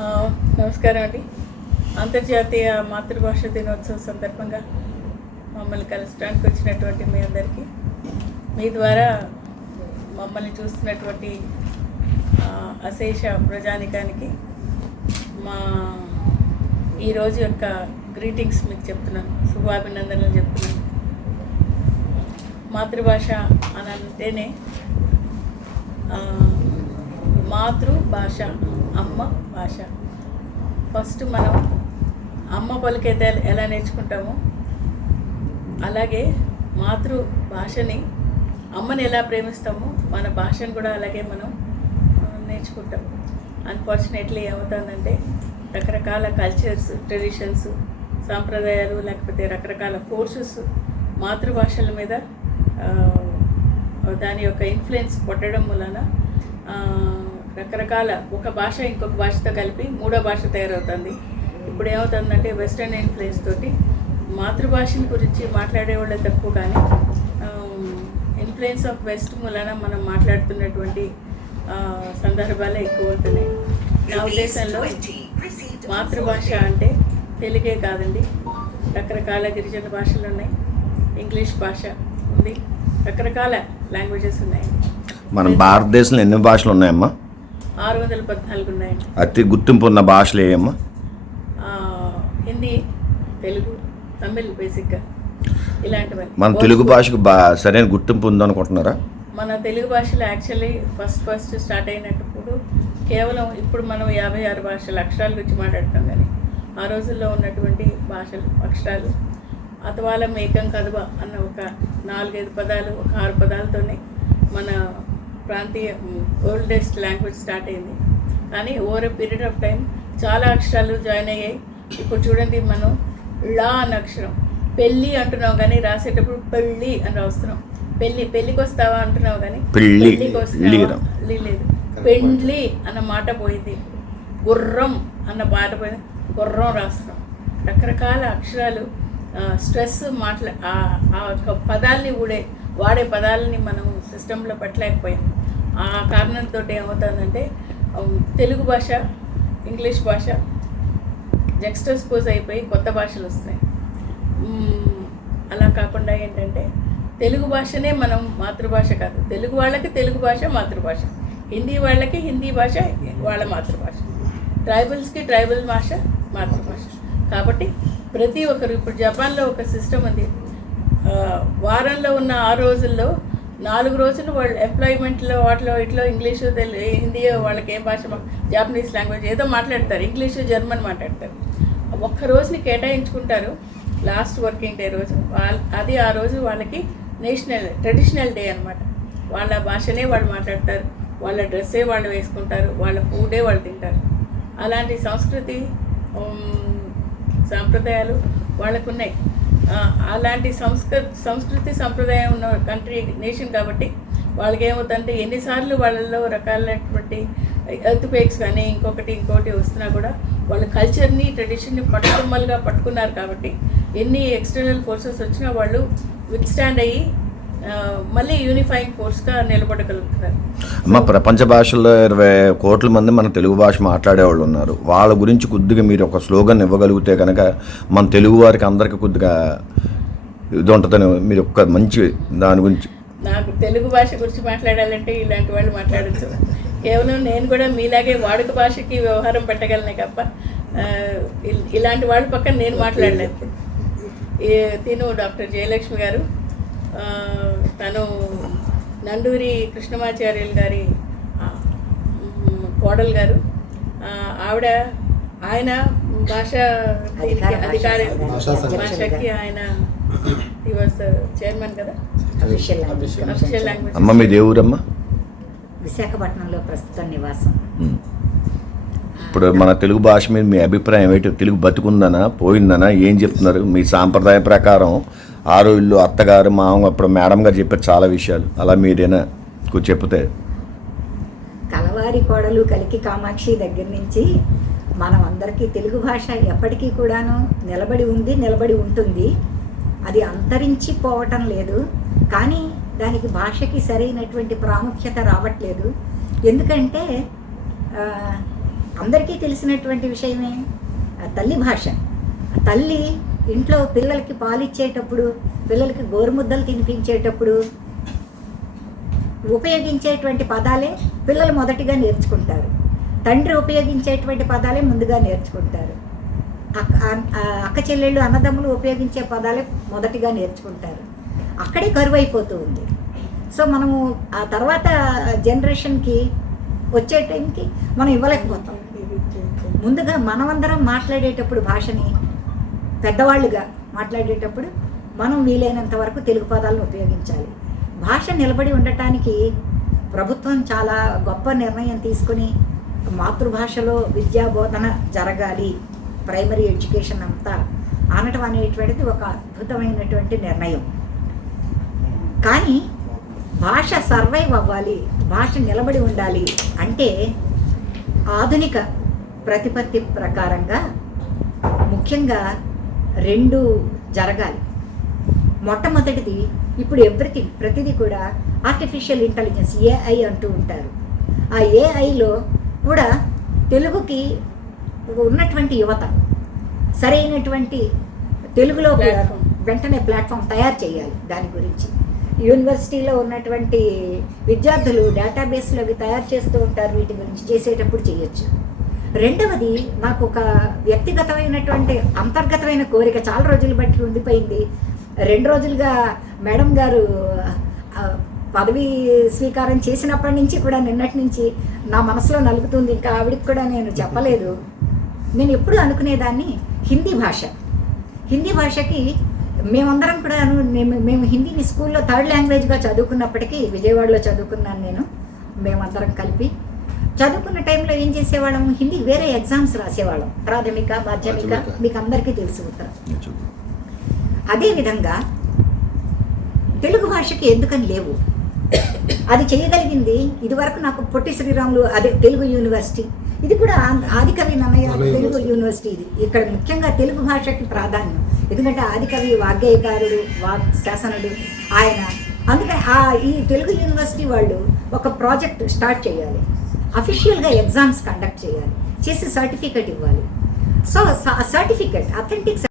ఆ, నమస్కారం అండి. అంతర్జాతీయ మాతృభాష దినోత్సవం సందర్భంగా మమ్మల్ని కలసడానికి వచ్చినటువంటి మీ అందరికీ, మీ ద్వారా మమ్మల్ని చూస్తున్నటువంటి అశేష ప్రజానికానికి మా ఈరోజు యొక్క గ్రీటింగ్స్ మీకు చెప్తున్నాను, శుభాభినందనలు చెప్తున్నాను. మాతృభాష అని అంటేనే మాతృభాష, అమ్మ భాష. ఫస్ట్ మనం అమ్మ పలికైతే ఎలా నేర్చుకుంటామో అలాగే మాతృభాషని, అమ్మని ఎలా ప్రేమిస్తామో మన భాషను కూడా అలాగే మనం నేర్చుకుంటాం. అన్ఫార్చునేట్లీ ఏమవుతుందంటే రకరకాల కల్చర్స్, ట్రెడిషన్స్, సాంప్రదాయాలు, లేకపోతే రకరకాల ఫోర్సెస్ మాతృభాషల మీద దాని యొక్క ఇన్ఫ్లుయెన్స్ కొట్టడం వలన రకరకాల ఒక భాష ఇంకొక భాషతో కలిపి మూడో భాష తయారవుతుంది. ఇప్పుడు ఏమవుతుందంటే వెస్టర్న్ ఇన్ఫ్లుయెన్స్ తోటి మాతృభాషని గురించి మాట్లాడేవాళ్ళే తక్కువ, కానీ ఇన్ఫ్లుయెన్స్ ఆఫ్ వెస్ట్ మూలన మనం మాట్లాడుతున్నటువంటి సందర్భాలే ఎక్కువ ఉంటున్నాయి. నా ఉద్దేశంలో మాతృభాష అంటే తెలుగే కాదండి, రకరకాల గిరిజన భాషలు ఉన్నాయి, ఇంగ్లీష్ భాష ఉంది, రకరకాల లాంగ్వేజెస్ ఉన్నాయి. మన భారతదేశంలో ఎన్ని భాషలు ఉన్నాయమ్మా? 614 ఉన్నాయండి. అతి గుర్తింపు ఉన్న భాషలు ఏమమ్మా? హిందీ, తెలుగు, తమిళ్, బేసిక్గా ఇలాంటివన్నీ. మన తెలుగు భాషకు సరైన గుర్తింపు ఉందనుకుంటున్నారా? మన తెలుగు భాషలో యాక్చువల్లీ ఫస్ట్ స్టార్ట్ అయినప్పుడు కేవలం ఇప్పుడు మనం 56 భాషల అక్షరాల గురించి మాట్లాడతాం, కానీ ఆ రోజుల్లో ఉన్నటువంటి భాషలు అక్షరాలు అతవాలం ఏకం కదువ అన్న ఒక 4-5 పదాలు, ఒక 6 పదాలతోనే మన ప్రాంతీయ ఓల్డెస్ట్ లాంగ్వేజ్ స్టార్ట్ అయింది. కానీ over a period of time చాలా అక్షరాలు జాయిన్ అయ్యాయి. ఇప్పుడు చూడండి, మనం లా అన్న అక్షరం, పెళ్ళి అంటున్నాం కానీ రాసేటప్పుడు పెళ్ళి అని రాస్తున్నాం. పెళ్ళికి వస్తావా అంటున్నావు కానీ పెళ్ళికి వస్తావా లేదు. పెండ్లి అన్న మాట పోయింది, గుర్రం అన్న మాట పోయింది, గుర్రం రాస్తున్నాం. రకరకాల అక్షరాలు స్ట్రెస్ ఆ పదాలని వాడే పదాలని మనం సిస్టంలో పెట్టలేకపోయాం. ఆ కారణంతో ఏమవుతుందంటే తెలుగు భాష, ఇంగ్లీష్ భాష జక్స్టోస్పోజ్ అయిపోయి కొత్త భాషలు వస్తున్నాయి. అలా కాకుండా ఏంటంటే తెలుగు భాషనే మనం మాతృభాష కాదు, తెలుగు వాళ్ళకి తెలుగు భాష మాతృభాష, హిందీ వాళ్ళకి హిందీ భాష వాళ్ళ మాతృభాష, ట్రైబల్స్కి ట్రైబల్ భాష మాతృభాష. కాబట్టి ప్రతి ఒక్కరు, ఇప్పుడు జపాన్లో ఒక సిస్టమ్ ఉంది, వారంలో ఉన్న 6 రోజుల్లో 4 రోజులు వాళ్ళు ఎంప్లాయ్మెంట్లో వాటిలో ఇట్లో ఇంగ్లీషు, హిందీ, వాళ్ళకి ఏం భాష, జాపనీస్ లాంగ్వేజ్ ఏదో మాట్లాడతారు, ఇంగ్లీషు, జర్మన్ మాట్లాడతారు. ఒక్క రోజుని కేటాయించుకుంటారు లాస్ట్ వర్కింగ్ డే రోజు. అది ఆ రోజు వాళ్ళకి ట్రెడిషనల్ డే అనమాట. వాళ్ళ భాషనే వాళ్ళు మాట్లాడతారు, వాళ్ళ డ్రెస్సే వాళ్ళు వేసుకుంటారు, వాళ్ళ ఫుడే వాళ్ళు తింటారు. అలాంటి సంస్కృతి సాంప్రదాయాలు వాళ్ళకు ఉన్నాయి. అలాంటి సంస్కృతి సంప్రదాయం ఉన్న నేషన్ కాబట్టి వాళ్ళకి ఏమవుతుందంటే ఎన్నిసార్లు వాళ్ళల్లో రకాలైనటువంటి ఎర్త్క్వేక్స్ కానీ ఇంకోటి వస్తున్నా కూడా వాళ్ళు కల్చర్ని, ట్రెడిషన్ని పట్టుకొమ్మలుగా పట్టుకున్నారు. కాబట్టి ఎన్ని ఎక్స్టర్నల్ ఫోర్సెస్ వచ్చినా వాళ్ళు విత్స్టాండ్ అయ్యి మళ్ళీ యూనిఫైయింగ్ ఫోర్స్గా నిలబడగలుగుతున్నారు. అమ్మ, ప్రపంచ భాషల్లో 20 కోట్ల మంది మన తెలుగు భాష మాట్లాడేవాళ్ళు ఉన్నారు. వాళ్ళ గురించి కొద్దిగా మీరు ఒక స్లోగన్ ఇవ్వగలిగితే కనుక మన తెలుగు వారికి అందరికీ కొద్దిగా ఇది ఉంటుందని మీరు ఒక మంచి దాని గురించి. నాకు తెలుగు భాష గురించి మాట్లాడాలంటే ఇలాంటి వాళ్ళు మాట్లాడచ్చు. కేవలం నేను కూడా మీలాగే వాడుక భాషకి వ్యవహారం పెట్టగలనే తప్ప ఇలాంటి వాళ్ళ పక్కన నేను మాట్లాడలేదు. తిను డాక్టర్ జయలక్ష్మి గారు, తను నండూరి కృష్ణమాచార్యులు గారి కోడలు గారు, ఆయన భాష అధికారి, భాషకి ఆయన హీ వాజ్ చైర్మన్ కదా, అఫీషియల్ లాంగ్వేజ్. అమ్మ, మీ దేవురమ్మా? విశాఖపట్నంలో ప్రస్తుతం నివాసం. ఇప్పుడు మన తెలుగు భాష మీద మీ అభిప్రాయం ఏంటి? తెలుగు బతుకుందనా పోయిందనా ఏం చెప్తున్నారు? మీ సాంప్రదాయ ప్రకారం 6 ఇల్లు, అత్తగారు, మామ, అప్పుడు మేడం గారు చెప్పారు చాలా విషయాలు, అలా మీరేనా చెప్తే? కలవారి కోడలు కలికి కామాక్షి దగ్గర నుంచి మనం అందరికీ తెలుగు భాష ఎప్పటికీ కూడాను నిలబడి ఉంటుంది. అది అంతరించిపోవటం లేదు, కానీ దానికి భాషకి సరైనటువంటి ప్రాముఖ్యత రావట్లేదు. ఎందుకంటే అందరికీ తెలిసినటువంటి విషయమే తల్లి భాష. తల్లి ఇంట్లో పిల్లలకి పాలిచ్చేటప్పుడు, పిల్లలకి గోరుముద్దలు తినిపించేటప్పుడు ఉపయోగించేటువంటి పదాలే పిల్లలు మొదటిగా నేర్చుకుంటారు. తండ్రి ఉపయోగించేటువంటి పదాలే ముందుగా నేర్చుకుంటారు. అక్క చెల్లెళ్ళు అన్నదమ్ములు ఉపయోగించే పదాలే మొదటిగా నేర్చుకుంటారు. అక్కడే కరువైపోతూ ఉంది. సో మనము ఆ తర్వాత జనరేషన్కి వచ్చే టైంకి మనం ఇవ్వలేకపోతాం. ముందుగా మనమందరం మాట్లాడేటప్పుడు భాషని పెద్దవాళ్ళుగా మాట్లాడేటప్పుడు మనం వీలైనంత వరకు తెలుగు పదాలను ఉపయోగించాలి. భాష నిలబడి ఉండటానికి ప్రభుత్వం చాలా గొప్ప నిర్ణయం తీసుకుని మాతృభాషలో విద్యాబోధన జరగాలి, ప్రైమరీ ఎడ్యుకేషన్ అంతా అనటం అనేటువంటిది ఒక అద్భుతమైనటువంటి నిర్ణయం. కానీ భాష సర్వైవ్ అవ్వాలి, భాష నిలబడి ఉండాలి అంటే ఆధునిక ప్రతిపత్తి ప్రకారంగా ముఖ్యంగా 2 జరగాలి. మొట్టమొదటిది, ఇప్పుడు ప్రతిదీ కూడా ఆర్టిఫిషియల్ ఇంటెలిజెన్స్, ఏఐ అంటూ ఉంటారు. ఆ ఏఐలో కూడా తెలుగుకి ఉన్నటువంటి యువత సరైనటువంటి తెలుగులో కూడా వెంటనే ప్లాట్ఫామ్ తయారు చేయాలి. దాని గురించి యూనివర్సిటీలో ఉన్నటువంటి విద్యార్థులు డేటాబేస్లు అవి తయారు చేస్తూ ఉంటారు. వీటి గురించి చేసేటప్పుడు చేయొచ్చు. రెండవది, నాకు ఒక వ్యక్తిగతమైనటువంటి అంతర్గతమైన కోరిక చాలా రోజులు బట్టి ఉండిపోయింది. 2 రోజులుగా మేడం గారు పదవి స్వీకారం చేసినప్పటి నుంచి కూడా నిన్నటి నుంచి నా మనసులో నలుగుతుంది. ఇంకా ఆవిడకి కూడా నేను చెప్పలేదు. నేను ఎప్పుడు అనుకునేదాన్ని హిందీ భాషకి మేమందరం కూడా మేము హిందీని స్కూల్లో 3rd లాంగ్వేజ్గా చదువుకున్నప్పటికీ, విజయవాడలో చదువుకున్నాను నేను, మేమందరం కలిపి చదువుకున్న టైంలో ఏం చేసేవాళ్ళం, హిందీ వేరే ఎగ్జామ్స్ రాసేవాళ్ళం, ప్రాథమిక మాధ్యమిక, మీకు అందరికీ తెలుసు ఉత్తరం. అదేవిధంగా తెలుగు భాషకి ఎందుకని లేవు? అది చేయగలిగింది ఇదివరకు నాకు పొట్టి శ్రీరాములు, అదే తెలుగు యూనివర్సిటీ, ఇది కూడా ఆదికవి నన్నయ్య తెలుగు యూనివర్సిటీ. ఇది ఇక్కడ ముఖ్యంగా తెలుగు భాషకి ప్రాధాన్యం. ఎందుకంటే ఆదికవి వాగ్గేయకారుడు, శాసనుడు ఆయన. అందుకని ఈ తెలుగు యూనివర్సిటీ వాళ్ళు ఒక ప్రాజెక్ట్ స్టార్ట్ చేయాలి, అఫీషియల్గా ఎగ్జామ్స్ కండక్ట్ చేయాలి, చేసి సర్టిఫికెట్ ఇవ్వాలి. So certificate, authentic